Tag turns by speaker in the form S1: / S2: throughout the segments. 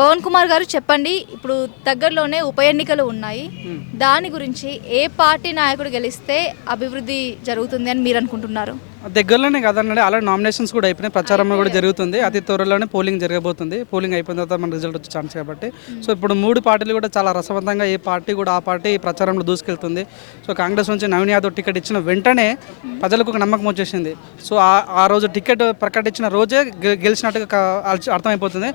S1: పవన్ కుమార్ గారు చెప్పండి ఇప్పుడు దగ్గరలోనే ఉప ఎన్నికలు ఉన్నాయి. దాని గురించి ఏ పార్టీ నాయకుడు గెలిస్తే అభివృద్ధి జరుగుతుంది అని మీరు అనుకుంటున్నారు?
S2: దగ్గరలోనే కదండి ఆల్రెడీ నామినేషన్స్ కూడా అయిపోయినాయి. ప్రచారం కూడా జరుగుతుంది. అతి త్వరలోనే పోలింగ్ జరగబోతుంది. పోలింగ్ అయిపోయిన తర్వాత మన రిజల్ట్ వచ్చే ఛాన్స్ కాబట్టి. సో ఇప్పుడు మూడు పార్టీలు కూడా చాలా రసవంతంగా ఏ పార్టీ కూడా ఆ పార్టీ ప్రచారంలో దూసుకెళ్తుంది. సో కాంగ్రెస్ నుంచి నవీన్ యాదవ్ టికెట్ ఇచ్చిన వెంటనే ప్రజలకు ఒక నమ్మకం వచ్చేసింది. సో ఆ- ఆ రోజు టికెట్ ప్రకటించిన రోజే గెలిచినట్టుగా అర్థమైపోతుంది.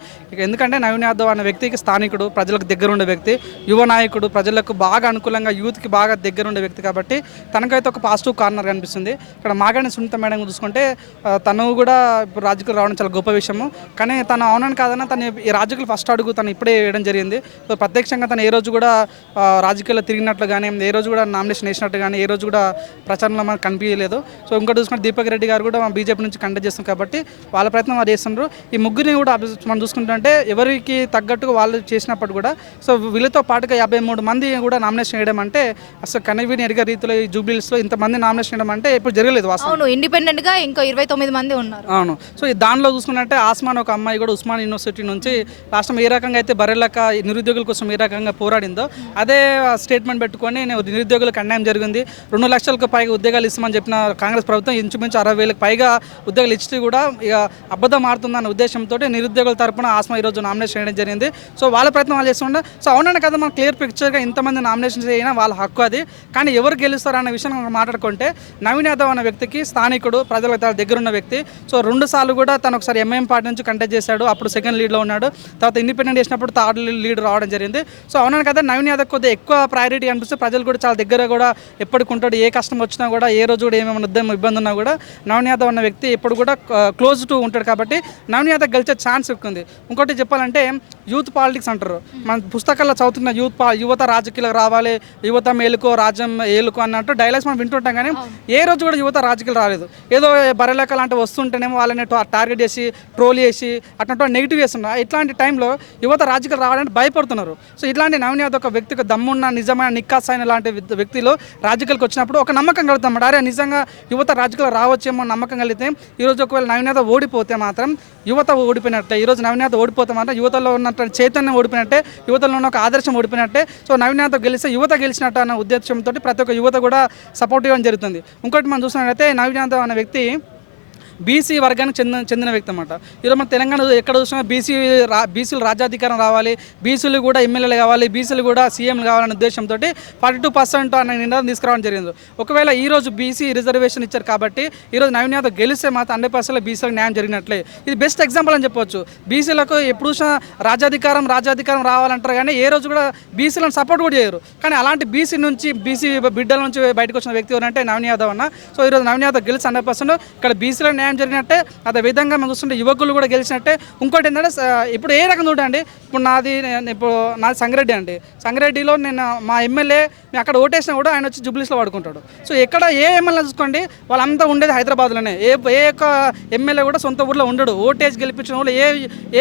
S2: ఎందుకంటే నవీన్ యాదవ్ అనే వ్యక్తికి స్థానికుడు ప్రజలకు దగ్గర ఉండే వ్యక్తి యువ నాయకుడు ప్రజలకు బాగా అనుకూలంగా యూత్కి బాగా దగ్గర ఉండే వ్యక్తి కాబట్టి తనకైతే ఒక పాజిటివ్ కార్నర్ కనిపిస్తుంది. ఇక్కడ మాగాని సునీత మేడం చూసుకుంటే తను కూడా ఇప్పుడు రాజకీయాలు రావడం చాలా గొప్ప విషయము. కానీ తను అవునని కాదన్నా తను ఈ రాజకీయాలు ఫస్ట్ అడుగు తను ఇప్పుడే వేయడం జరిగింది. సో ప్రత్యక్షంగా తను ఏ రోజు కూడా రాజకీయాల్లో తిరిగినట్లు కానీ ఏ రోజు కూడా నామినేషన్ వేసినట్టు కానీ ఏ రోజు కూడా ప్రచారంలో మనకు కనిపించలేదు. సో ఇంకోటి చూసుకుంటే దీపక్ రెడ్డి గారు కూడా బీజేపీ నుంచి కండక్ట్ చేస్తాం కాబట్టి వాళ్ళ ప్రయత్నం వారు చేస్తున్నారు ఈ ముగ్గురిని కూడా అభి- మనం చూసుకుంటుంటే ఎవరికి తగ్గట్టుగా వాళ్ళు చేసినప్పుడు కూడా సో వీళ్ళతో పాటుగా యాభై మూడు మంది కూడా నామినేషన్ వేయడం అంటే అసలు కనవీని ఎరిగే రీతిలో ఈ జూబ్లీస్లో ఇంతమంది నామినేషన్ వేయడం అంటే ఇప్పుడు జరగలేదు వాస్తవం.
S1: అవును ఇండిపెండెంట్గా ఇంకో ఇరవై తొమ్మిది మంది ఉన్నారు.
S2: అవును. సో ఈ దానిలో చూసుకున్నట్టే ఆస్మాన్ ఒక అమ్మాయి కూడా ఉస్మాన్ యూనివర్సిటీ నుంచి రాష్ట్రం ఏ రకంగా అయితే బరెలక నిరుద్యోగుల కోసం ఏ రకంగా పోరాడిందో అదే స్టేట్మెంట్ పెట్టుకొని నేను నిరుద్యోగులకు అన్యాయం జరిగింది. రెండు లక్షలకు పైగా ఉద్యోగాలు ఇస్తామని చెప్పిన కాంగ్రెస్ ప్రభుత్వం ఇంచుమించు అరవై వేలకు పైగా ఉద్యోగాలు ఇచ్చి కూడా ఇక అబద్ధం ఆడుతుందన్న ఉద్దేశంతో నిరుద్యోగుల తరపున ఆస్మా ఈరోజు నామినేషన్ చేయడం జరిగింది. సో వాళ్ళ ప్రయత్నం వాళ్ళు చేస్తుండే. సో అవునని కదా మనం క్లియర్ పిక్చర్గా ఇంతమంది నామినేషన్ చేయడం వాళ్ళ హక్కు అది. కానీ ఎవరు గెలుస్తారు అన్న విషయం మనం మాట్లాడుకుంటే నవీన్ యాదవ్ అన్న వ్యక్తికి స్థానికుడు ప్రజలకు తన దగ్గర ఉన్న వ్యక్తి. సో రెండు సార్లు కూడా తను ఒకసారి ఎంఐఎం పార్టీ నుంచి కంటెస్ట్ చేశాడు. అప్పుడు సెకండ్ లీడ్లో ఉన్నాడు. తర్వాత ఇండిపెండెంట్ చేసినప్పుడు థర్డ్ లీడ్ రావడం జరిగింది. సో అవునని కదా నవీన్ యాదవ్ కొద్దిగా ఎక్కువ ప్రయారిటీ అనిపిస్తే ప్రజలు కూడా చాలా దగ్గర కూడా ఎప్పటికి ఉంటాడు ఏ కష్టం వచ్చినా కూడా ఏ రోజు కూడా ఏమేమి ఉద్యమం ఇబ్బంది ఉన్నా కూడా నవీన్ యాదవ్ అన్న వ్యక్తి ఎప్పుడు కూడా క్లోజ్ టు ఉంటాడు కాబట్టి నవీన్ యాదవ్ గెలిచే ఛాన్స్ ఎక్కువ ఉంది. ఇంకోటి చెప్పాలంటే యూత్ పాలిటిక్స్ అంటారు. మన పుస్తకాల్లో చదువుతున్న యూత్ యువత రాజకీయాలకు రావాలి యువత మేలుకో రాజ్యం ఏలుకో అన్నట్టు డైలాగ్స్ మనం వింటుంటాం కానీ ఏ రోజు కూడా యువత రాజకీయాలు రాలేదు. ఏదో బరెలక లాంటి వస్తుంటేనేమో వాళ్ళని టార్గెట్ చేసి ట్రోల్ చేసి అట్లాంటి నెగిటివ్ చేస్తున్నారు ఇట్లాంటి టైంలో యువత రాజకీయాలు రావాలంటే భయపడుతున్నారు. సో ఇట్లాంటి నవీన్ యాదవ్ ఒక వ్యక్తికి దమ్మున్న నిజమైన నిక్కాస్ అయిన లాంటి వ్యక్తులు వ్యక్తిలో రాజకీయాలకు వచ్చినప్పుడు ఒక నమ్మకం కలుగుతాం అరే నిజంగా యువత రాజకీయాలు రావచ్చేమో నమ్మకం కలిగితే ఈరోజు ఒకవేళ నవీన్ యాదవ్ ఓడిపోతే మాత్రం యువత ఓడిపోయినట్టే. ఈరోజు నవీన్ యాదవ్ ఓడిపోతే మాత్రం యువతలో ఉన్నటువంటి చైతన్యం ఓడిపోయినట్టే యువతలో ఉన్న ఒక ఆదర్శం ఓడిపోయినట్టే. సో నవీన్ యాదవ్ గెలిస్తే యువత గెలిచినట్టు అన్న ఉద్దేశంతో ప్రతి ఒక్క యువత కూడా సపోర్ట్ ఇవ్వడం జరుగుతుంది. ఇంకోటి మనం చూసినట్లయితే నవీన్ యాదవ్ అనే వ్యక్తి బీసీ వర్గానికి చెందిన చెందిన వ్యక్తి అనమాట ఈరోజు మన తెలంగాణ ఎక్కడ చూసినా బీసీ రా బీసీలు రాజ్యాధికారం రావాలి బీసీలు కూడా ఎమ్మెల్యేలు కావాలి బీసీలు కూడా సీఎంలు కావాలనే ఉద్దేశంతో ఫార్టీ టూ పర్సెంట్ అనే నిర్ణయం తీసుకురావడం జరిగింది. ఒకవేళ ఈ రోజు బీసీ రిజర్వేషన్ ఇచ్చారు కాబట్టి ఈరోజు నవీన్ యాదవ్ గెలిస్తే మాత్రం హండ్రెడ్ పర్సెంట్ బీసీలకు న్యాయం జరిగినట్లే. ఇది బెస్ట్ ఎగ్జాంపుల్ అని చెప్పొచ్చు. బీసీలకు ఎప్పుడు చూసినా రాజ్యాధికారం రాజ్యాధికారం రావాలంటారు కానీ ఏ రోజు కూడా బీసీలను సపోర్ట్ కూడా చేయరు. కానీ అలాంటి బీసీ నుంచి బీసీ బిడ్డల నుంచి బయటకు వచ్చిన వ్యక్తి ఎవరంటే నవీన్ యాదవ్ అన్న. సో ఈరోజు నవీన్ యాదవ్ గెలిచి హండ్రెడ్ పర్సెంట్ ఇక్కడ బీసీలను న్యాయం జరిగినట్టే అదే విధంగా మనం చూస్తుంటే యువకులు కూడా గెలిచినట్టే. ఇంకోటి ఏంటంటే ఇప్పుడు ఏ రకం చూడండి ఇప్పుడు నాది నేను ఇప్పుడు నాది సంగారెడ్డి అండి. సంగారెడ్డిలో నేను మా ఎమ్మెల్యే నేను అక్కడ ఓటేసినా కూడా ఆయన వచ్చి జుబ్లీస్లో వాడుకుంటాడు. సో ఎక్కడ ఏ ఎమ్మెల్యే చూసుకోండి వాళ్ళంతా ఉండేది హైదరాబాద్లోనే. ఏ ఏ యొక్క ఎమ్మెల్యే కూడా సొంత ఊర్లో ఉండడు. ఓటేజ్ గెలిపించిన వాళ్ళు ఏ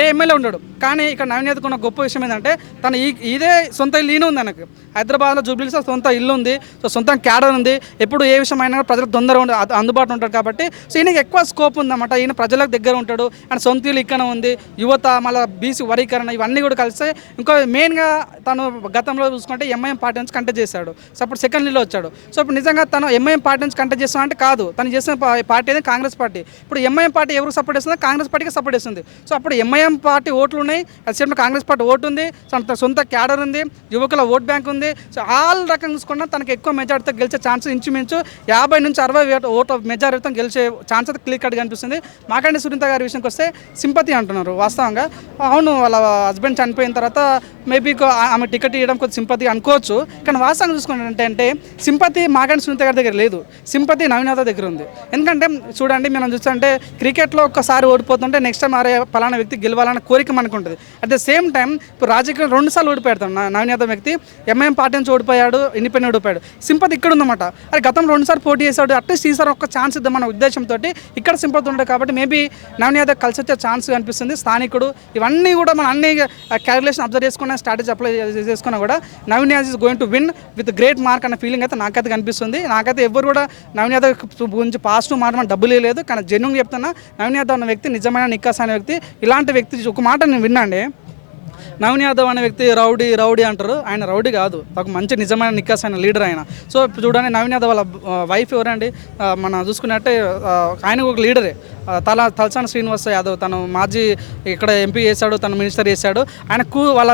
S2: ఏ ఎమ్మెల్యే ఉండడు. కానీ ఇక్కడ నవీనతకు ఉన్న గొప్ప విషయం ఏంటంటే తన ఈ ఇదే సొంత ఇల్లు ఈయన ఉంది ఆయనకు హైదరాబాద్లో జూబ్లీస్లో సొంత ఇల్లు ఉంది సో సొంత క్యాడర్ ఉంది. ఎప్పుడు ఏ విషయం అయినా ప్రజలకు తొందరగా అందుబాటులో ఉంటాడు కాబట్టి సో ఈయనకి ఎక్కువ స్కోప్ ఉందన్నమాట. ఈయన ప్రజలకు దగ్గర ఉంటాడు. అండ్ సొంత ఇల్లు ఇక్కడ ఉంది. యువత మళ్ళీ బీసీ వరీకరణ ఇవన్నీ కూడా కలిసి ఇంకో మెయిన్గా తను గతంలో చూసుకుంటే ఎంఐఎం పార్టీ నుంచి కంటెక్ట్ చేశాడు. సో అప్పుడు సెకండ్ ఇల్లు వచ్చాడు. సో ఇప్పుడు నిజంగా తను ఎంఐఎం పార్టీ నుంచి కంటెక్ట్ చేస్తున్నా అంటే కాదు. తను చేసిన పార్టీ అనేది కాంగ్రెస్ పార్టీ. ఇప్పుడు ఎంఐఎం పార్టీ ఎవరికి సపోర్ట్ చేస్తుందో కాంగ్రెస్ పార్టీకి సపోర్ట్ చేస్తుంది. సో అప్పుడు ఎంఐఎం పార్టీ ఓట్లు ఉన్నాయి. అసెంబ్లీ కాంగ్రెస్ పార్టీ ఓటు ఉంది. సొంత సొంత క్యాడర్ ఉంది. యువకుల ఓట్ బ్యాంక్ ఉంది. సో ఆల్ రకం చూసుకున్నా తనకు ఎక్కువ మెజారిటీతో గెలిచే ఛాన్స్ ఇంచుమించు యాభై నుంచి అరవై ఓట్ ఓటు మెజారిటీతో గెలిచే ఛాన్స్ అయితే ఇక్కడ కనిపిస్తుంది. మాకండి సునీత గారి విషయంకి వస్తే సింపతి అంటున్నారు వాస్తవంగా. అవును వాళ్ళ హస్బెండ్ చనిపోయిన తర్వాత మేబీ ఆమె టికెట్ ఇవ్వడం కొద్ది సింపతి అనుకోవచ్చు. కానీ వాస్తవంగా చూసుకుంటే అంటే సింపతి మాకండి సునీత గారి దగ్గర లేదు. సింపతి నవీనత దగ్గర ఉంది. ఎందుకంటే చూడండి మనం చూస్తుంటే క్రికెట్లో ఒక్కసారి ఓడిపోతుంటే నెక్స్ట్ టైం అరే పలానా వ్యక్తి గెలవాలన్న కోరిక మనకు ఉంటుంది. అట్ ద సేమ్ టైం ఇప్పుడు రాజకీయం రెండు సార్లు ఓడిపోయాడు నా- వ్యక్తి. ఎంఐఎం పార్టీ నుంచి ఓడిపోయాడు ఇండిపెండెంట్ ఓడిపోయాడు. సింపతి ఇక్కడ ఉందన్నమాట అరే గతంలో రెండుసార్లు పోటీ చేశాడు. అట్లీస్ట్ ఈసారి ఒక ఛాన్స్ ఇద్దామన్న ఉద్దేశంతో ఇక్కడ సింపతి ఉండదు కాబట్టి మేబీ నవీన్ యాదవ్ కలిసి వచ్చే ఛాన్స్ కనిపిస్తుంది. స్థానికుడు ఇవన్నీ కూడా మనం అన్ని క్యాలిక్యులేషన్ అబ్జర్వ్ చేసుకున్న స్ట్రాటజీ అప్లై చేసుకున్నా కూడా Naveen Yadav is going to win with great mark అన్న ఫీలింగ్ అయితే నాకైతే కనిపిస్తుంది. నాకైతే ఎవరు కూడా నవీన్ యాదవ్ గురించి పాజిటివ్ మాట డబ్బులు లేదు. కానీ జెన్యున్ చెప్తున్నా నవీన్ యాదవ్ అన్న వ్యక్తి నిజమైన నిక్కాస్ అనే వ్యక్తి ఇలాంటి వ్యక్తి ఒక మాట నేను విన్నాండి. నవీన్ యాదవ్ అనే వ్యక్తి రౌడీ రౌడీ అంటారు. ఆయన రౌడీ కాదు. ఒక మంచి నిజమైన నిక్కాస్ అయిన లీడర్ ఆయన. సో ఇప్పుడు చూడండి నవీన్ యాదవ్ వాళ్ళ వైఫ్ ఎవరండి? మనం చూసుకున్నట్టే ఆ, ఆయన ఒక లీడరే. తల తలసాని శ్రీనివాస యాదవ్ తను మాజీ ఇక్కడ ఎంపీ చేశాడు తను మినిస్టర్ చేశాడు. ఆయన కూ వాళ్ళ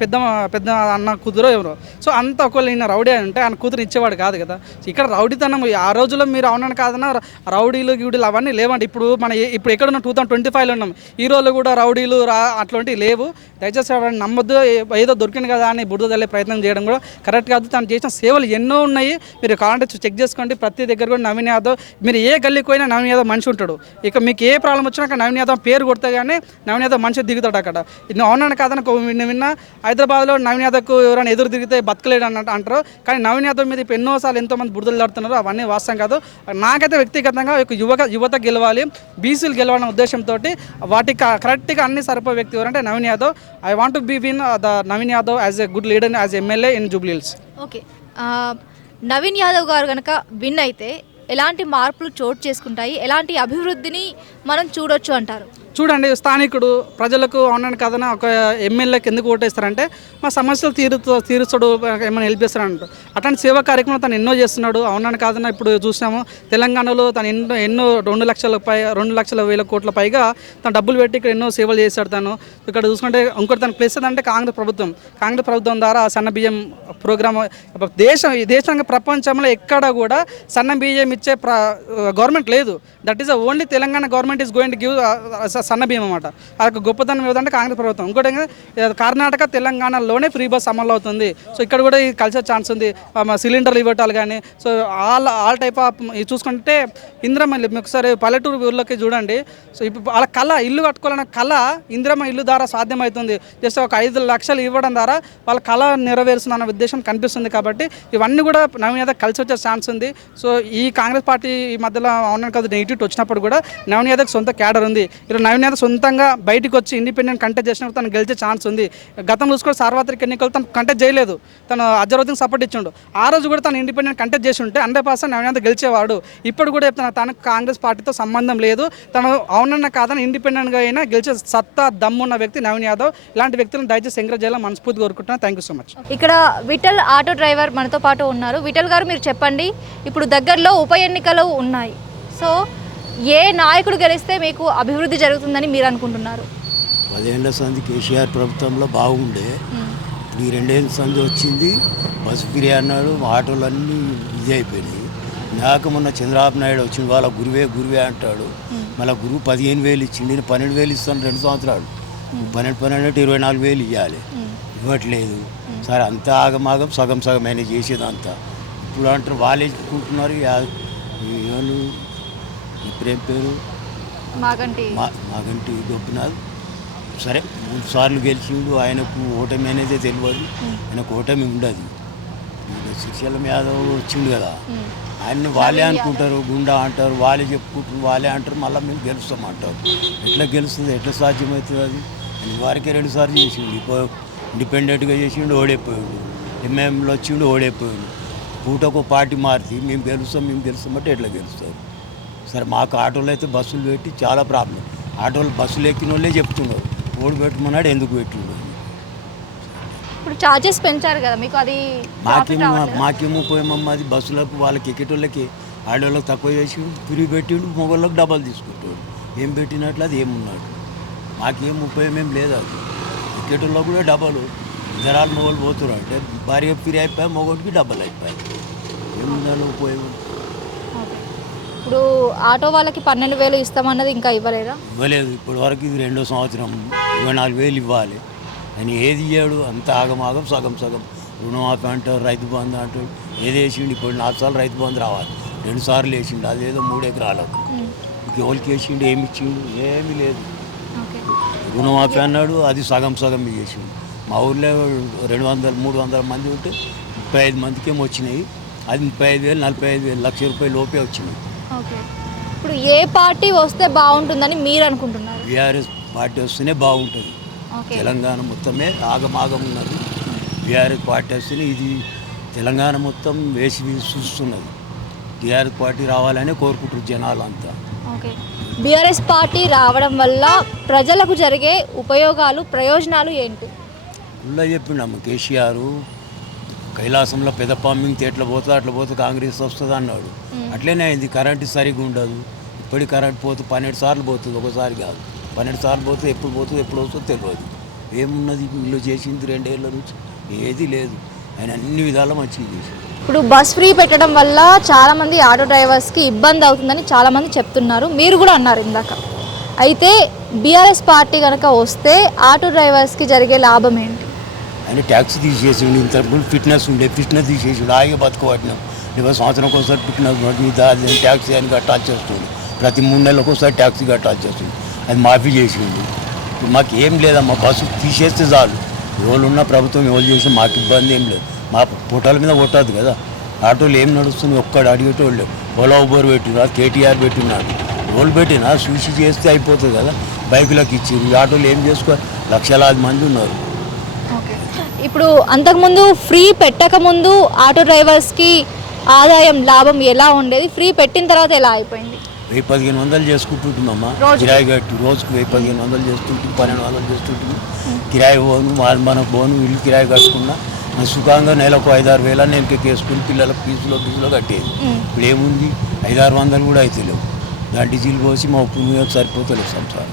S2: పెద్ద పెద్ద అన్న కూతురు ఎవరు? సో అంత ఒకవేళ ఈయన రౌడీ అంటే ఆయన కూతురు ఇచ్చేవాడు కాదు కదా. ఇక్కడ రౌడీతనం ఆ రోజుల్లో మీరు అవునని కాదన్నా రౌడీలు గీడీలు అవన్నీ లేవండి. ఇప్పుడు మన ఇప్పుడు ఎక్కడ ఉన్నాం టూ థౌసండ్ ట్వంటీ ఫైవ్లో ఉన్నాం. ఈ రోజులు కూడా రౌడీలు రా అట్లాంటివి లేవు. దయచేసి ఎవరైనా నమ్మొద్దు ఏదో దొరికింది కదా అని బురద తల్లే ప్రయత్నం చేయడం కూడా కరెక్ట్ కాదు. తను చేసిన సేవలు ఎన్నో ఉన్నాయి. మీరు కావాలంటే చెక్ చేసుకోండి. ప్రతి దగ్గర కూడా నవీన్ యాదవ్ మీరు ఏ గల్లీకి పోయినా నవీన్ యాదవ్ మనిషి ఉంటాడు. ఇక మీకు ఏ ప్రాబ్లం వచ్చినా అక్కడ నవీన్ యాదవ్ పేరు కొడితే కానీ నవీన్ యాదవ్ మనిషి దిగుతాడు అక్కడ. ఇది అవునని కాదని ఒక విన్న హైదరాబాద్లో నవీన్ యాదవ్కు ఎవరైనా ఎదురు తిరిగితే బతకలేడు అన్నట్టు అంటారు. కానీ నవీన్ యాదవ్ మీద ఇప్పుడు ఎన్నోసార్లు ఎంతోమంది బురదలు దాడుతున్నారు అవన్నీ వాస్తవం కాదు. నాకైతే వ్యక్తిగతంగా ఒక యువక యువత గెలవాలి బీసీలు గెలవాలనే ఉద్దేశంతో వాటికి కరెక్ట్గా అన్ని సరిపోయే వ్యక్తి ఎవరంటే Naveen Yadav. I want to be win the Naveen Yadav as a good leader as MLA in Jubilee Hills
S1: okay Naveen Yadav garu కనుక విన్ అయితే ఎలాంటి మార్పులు చోటు చేసుకుంటాయి? ఎలాంటి అభివృద్ధిని మనం చూడొచ్చు అంటారు?
S2: చూడండి స్థానికుడు ప్రజలకు అవునని కాదని ఒక ఎమ్మెల్యేకి ఎందుకు ఓటేస్తారంటే మా సమస్యలు తీరు తీరుస్తాడు ఏమైనా హెల్ప్ చేస్తాడంట అట్లాంటి సేవా కార్యక్రమం తను ఎన్నో చేస్తున్నాడు అవునని కాదన ఇప్పుడు చూసాము తెలంగాణలో తను ఎన్నో ఎన్నో రెండు లక్షల పై రెండు లక్షల వేల కోట్ల పైగా తను డబ్బులు పెట్టి ఇక్కడ ఎన్నో సేవలు చేశాడు తను. ఇక్కడ చూసుకుంటే ఇంకోటి తన ప్లేస్ అంటే కాంగ్రెస్ ప్రభుత్వం. కాంగ్రెస్ ప్రభుత్వం ద్వారా సన్న బియ్యం ప్రోగ్రామ్ దేశం ఈ దేశంగా ప్రపంచంలో ఎక్కడ కూడా సన్న బియ్యం ఇచ్చే ప్ర గవర్నమెంట్ లేదు. That is only Telangana government is going to give సన్న బియ్యం అనమాట అదొక గొప్పతనం ఏదంటే కాంగ్రెస్ ప్రభుత్వం. ఇంకోటి కర్ణాటక తెలంగాణలోనే ఫ్రీ బస్ అమలు అవుతుంది సో ఇక్కడ కూడా ఈ కలిసే ఛాన్స్ ఉంది. మా సిలిండర్లు ఇవ్వటాలు కానీ so all all type of చూసుకుంటే ఇందిరమ్మ ఇల్లు ఒకసారి పల్లెటూరు ఊళ్ళోకి చూడండి. సో ఇప్పుడు వాళ్ళ కళ ఇల్లు కట్టుకోవాలన్న కళ ఇందిరమ్మ ఇల్లు ద్వారా సాధ్యమవుతుంది. జస్ట్ ఒక ఐదు లక్షలు ఇవ్వడం ద్వారా వాళ్ళ కళ నెరవేరుస్తుంది అన్న ఉద్దేశం కనిపిస్తుంది కాబట్టి ఇవన్నీ కూడా నవనీత కలిసి వచ్చే ఛాన్స్ ఉంది. సో ఈ కాంగ్రెస్ పార్టీ ఈ మధ్యలో అవునని కాదు నెగిటివ్ వచ్చినప్పుడు కూడా నవనీతకు సొంత క్యాడర్ ఉంది. ఇక్కడ నవీనేత సొంతంగా బయటకు వచ్చి ఇండిపెండెంట్ కంటెస్ట్ చేసినప్పుడు తను గెలిచే ఛాన్స్ ఉంది. గతం చూసుకొని సార్వత్రిక ఎన్నికలు తను కంటెస్ట్ చేయలేదు. తను అజరుద్దీన్ సపోర్ట్ ఇచ్చిండు. ఆ రోజు కూడా తను ఇండిపెండెంట్ కంటెస్ట్ చేసి ఉంటే హండ్రెడ్ పర్సెంట్ నవీనేత గెలిచేవాడు. ఇప్పుడు కూడా చెప్తాను తనకు కాంగ్రెస్ పార్టీతో సంబంధం లేదు. తను అవునన్న కాదని ఇండిపెండెంట్గా అయినా గెలిచే సత్తా దమ్మున్న వ్యక్తి నవీన్ యాదవ్ ఇలాంటి వ్యక్తులను దయచేసి ఎంకరేజ్ చేయాలని మనస్ఫూర్తి కోరుకుంటున్నాను థ్యాంక్ యూ సో మచ్
S1: ఇక్కడ విఠల్ ఆటో డ్రైవర్ మనతో పాటు ఉన్నారు. విఠల్ గారు మీరు చెప్పండి. ఇప్పుడు దగ్గరలో ఉప ఎన్నికలు ఉన్నాయి. సో ఏ నాయకుడు గెలిస్తే మీకు అభివృద్ధి జరుగుతుందని మీరు అనుకుంటున్నారు?
S3: పదేళ్ళ సంది కేసీఆర్ ప్రభుత్వంలో బాగుండే. ఈ రెండేళ్ళ సంది వచ్చింది బస్సు ఫ్రీ అన్నాడు ఆటోలన్నీ ఇది అయిపోయినాయి. నాకు మొన్న చంద్రబాబు నాయుడు వచ్చింది వాళ్ళ గురువే గురువే అంటాడు. మళ్ళీ గురువు పదిహేను వేలు ఇచ్చింది నేను పన్నెండు వేలు ఇస్తాను రెండు సంవత్సరాలు. పన్నెండు పన్నెండు అంటే ఇరవై నాలుగు వేలు ఇవ్వాలి ఇవ్వట్లేదు. సరే అంతా ఆగమాగం సగం సగం ఆయన చేసేదంతా. ఇప్పుడు అంటారు వాళ్ళు ఎత్తుకుంటున్నారు వాళ్ళు ఇప్పుడేం పేరు
S1: మాకంటి
S3: మా మాగంటి గోపినాథ్. సరే మూడు సార్లు గెలిచిండు. ఆయనకు ఓటమి అనేది తెలియదు ఆయనకు ఓటమి ఉండదు. శ్రీశైలం యాదవ్ వచ్చిండు కదా. ఆయన్ని వాళ్ళే అనుకుంటారు గుండా అంటారు వాళ్ళే చెప్పుకుంటారు వాళ్ళే అంటారు మళ్ళీ మేము గెలుస్తాం అంటారు ఎట్లా గెలుస్తుంది ఎట్లా సాధ్యమవుతుంది అది? వారికే రెండు సార్లు చేసిండు. ఇప్పుడు ఇండిపెండెంట్గా చేసిండు ఓడిపోయాడు. ఎంఎంలో వచ్చిండు ఓడిపోయాడు. పూటకు పార్టీ మారుతి మేము గెలుస్తాం మేము గెలుస్తాం అంటే ఎట్లా గెలుస్తారు? సరే మాకు ఆటోలో అయితే బస్సులు పెట్టి చాలా ప్రాబ్లం. ఆటోలు బస్సులు ఎక్కిన వాళ్ళే చెప్తున్నారు. ఓడి పెట్టమన్నాడు ఎందుకు పెట్టిండు.
S1: ఇప్పుడు చార్జెస్ పెంచారు కదా మీకు అది
S3: మాకేమో? మాకేమో పోయామమ్మా అది బస్సులకు వాళ్ళకి ఎక్కేటోళ్ళకి ఆడోళ్ళకి తక్కువ చేసి ఫ్రీ పెట్టిండు మొగోళ్ళకి డబల్ తీసుకుంటాడు. ఏం పెట్టినట్లు అది ఏమున్నాడు? మాకేం ఉపయోగం ఏం లేదు అది. ఎక్కేటోళ్ళకి కూడా డబల్ జనాలు మొగలు పోతున్నారు. అంటే భార్య ఫ్రీ అయిపోయి మొగోడికి డబల్ అయిపోయాయి ఏముందని ఉపయోగం.
S1: ఇప్పుడు ఆటో వాళ్ళకి పన్నెండు వేలు ఇస్తామన్నది ఇంకా ఇవ్వలేదా?
S3: ఇవ్వలేదు. ఇప్పటి వరకు ఇది రెండో సంవత్సరం. ఇరవై నాలుగు వేలు ఇవ్వాలి. అని ఏది ఇయ్యాడు? అంత ఆగమాగం సగం సగం. రుణమాఫీ అంటారు రైతు బంధు అంటాడు. ఏది వేసిండు? ఇప్పుడు నాలుగు సార్లు రైతు బంధు రావాలి. రెండు సార్లు వేసిండు. అదేదో మూడు ఎకరాలకు ఎవరికి వేసిండు? ఏమి ఇచ్చిండు? ఏమీ లేదు. రుణమాఫీ అన్నాడు అది సగం సగం చేసిండు. మా ఊర్లో రెండు వందల మూడు వందల మంది ఉంటే ముప్పై ఐదు మందికి ఏమో వచ్చినాయి. అది ముప్పై ఐదు వేలు నలభై ఐదు వేలు లక్ష రూపాయలు లోపే వచ్చినాయి.
S1: ఓకే. ఇప్పుడు ఏ పార్టీ వస్తే బాగుంటుందని మీరు అనుకుంటున్నారు?
S3: బీఆర్ఎస్ పార్టీ వస్తేనే బాగుంటుంది. తెలంగాణ మొత్తమే ఆగమాగం ఉన్నది. బీఆర్ఎస్ పార్టీ వస్తేనే ఇది తెలంగాణ మొత్తం వేసి చూస్తున్నది. టీఆర్ఎస్ పార్టీ రావాలని కోరుకుంటారు జనాలు అంతా
S1: ఓకే బీఆర్ఎస్ పార్టీ రావడం వల్ల ప్రజలకు జరిగే ఉపయోగాలు ప్రయోజనాలు ఏంటి?
S3: ఉల్లా చెప్పిండమ్మ కేసీఆర్ కైలాసంలో పెద్ద పంపింగ్ ఎట్లా పోతే అట్లా పోతే కాంగ్రెస్ వస్తుంది అన్నాడు. అట్లనే అయింది. కరెంటు సరిగ్గా ఉండదు. ఇప్పటి కరెంట్ పోతే పన్నెండు సార్లు పోతుంది. ఒకసారి కాదు. పన్నెండు సార్లు పోతే ఎప్పుడు పోతుంది ఎప్పుడు వస్తుందో తెలియదు. ఏమున్నది వీళ్ళు చేసింది రెండేళ్ళ నుంచి? ఏది లేదు. ఆయన అన్ని విధాలా మంచిగా చేసింది
S1: ఇప్పుడు బస్ ఫ్రీ పెట్టడం వల్ల చాలా మంది ఆటో డ్రైవర్స్కి ఇబ్బంది అవుతుందని చాలా మంది చెప్తున్నారు. మీరు కూడా అన్నారు ఇందాక. అయితే బీఆర్ఎస్ పార్టీ కనుక వస్తే ఆటో డ్రైవర్స్కి జరిగే లాభం ఏంటి?
S3: అని ట్యాక్సీ తీసేసిండు ఇంత ఫిట్నెస్ ఉండే ఫిట్నెస్ తీసేసిండు హాయిగా బతుకోవట్టినాం లేదా సంవత్సరం ఒకసారి ఫిట్నెస్ మీద దాని ట్యాక్సీ అని కట్టాల్సి వస్తుంది ప్రతి మూడు నెలలకు ఒకసారి ట్యాక్సీ కట్టాల్సి వస్తుంది అది మాఫీ చేసిండు మాకు ఏం లేదమ్మా బస్సు తీసేస్తే చాలు. ఎవరు ఉన్న ప్రభుత్వం ఎవరు చేసినా మాకు ఇబ్బంది ఏం లేదు. మా పొట్టాల మీద కొట్టదు కదా. ఆటోలు ఏం నడుస్తుంది ఒక్కడు అడిగేటోళ్ళు ఓలా ఉబర్ పెట్టినా కేటీఆర్ పెట్టినాడు రోల్ పెట్టినా చూసి చేస్తే అయిపోతుంది కదా. బైకులకు ఇచ్చి ఆటోలు ఏం చేసుకో లక్షలాది మంది ఉన్నారు.
S1: ఇప్పుడు అంతకుముందు ఫ్రీ పెట్టకముందు ఆటో డ్రైవర్స్కి ఆదాయం లాభం ఎలా ఉండేది? ఫ్రీ పెట్టిన తర్వాత ఎలా అయిపోయింది?
S3: వెయ్యి పదిహేను వందలు చేసుకుంటుంటున్నామా
S1: రోజుకి?
S3: కిరాయి కట్టి రోజుకు వెయ్యి పదిహేను వందలు చేసుకుంటుంది పన్నెండు వందలు చేసుకుంటుంది. కిరాయి పోను వాళ్ళు మనకు పోను ఇల్లు కిరాయి కట్టుకున్నా నేను సుఖంగా నెలకు ఐదారు వేల నేను కేసుకుని పిల్లలకు ఫీజులో ఫీజులో కట్టేది. ఇప్పుడు ఏముంది? ఐదారు వందలు కూడా అయితే లేవు దాని డీజిల్ పోసి మా ఉప్పు మీద సరిపోతలేదు సంసారం.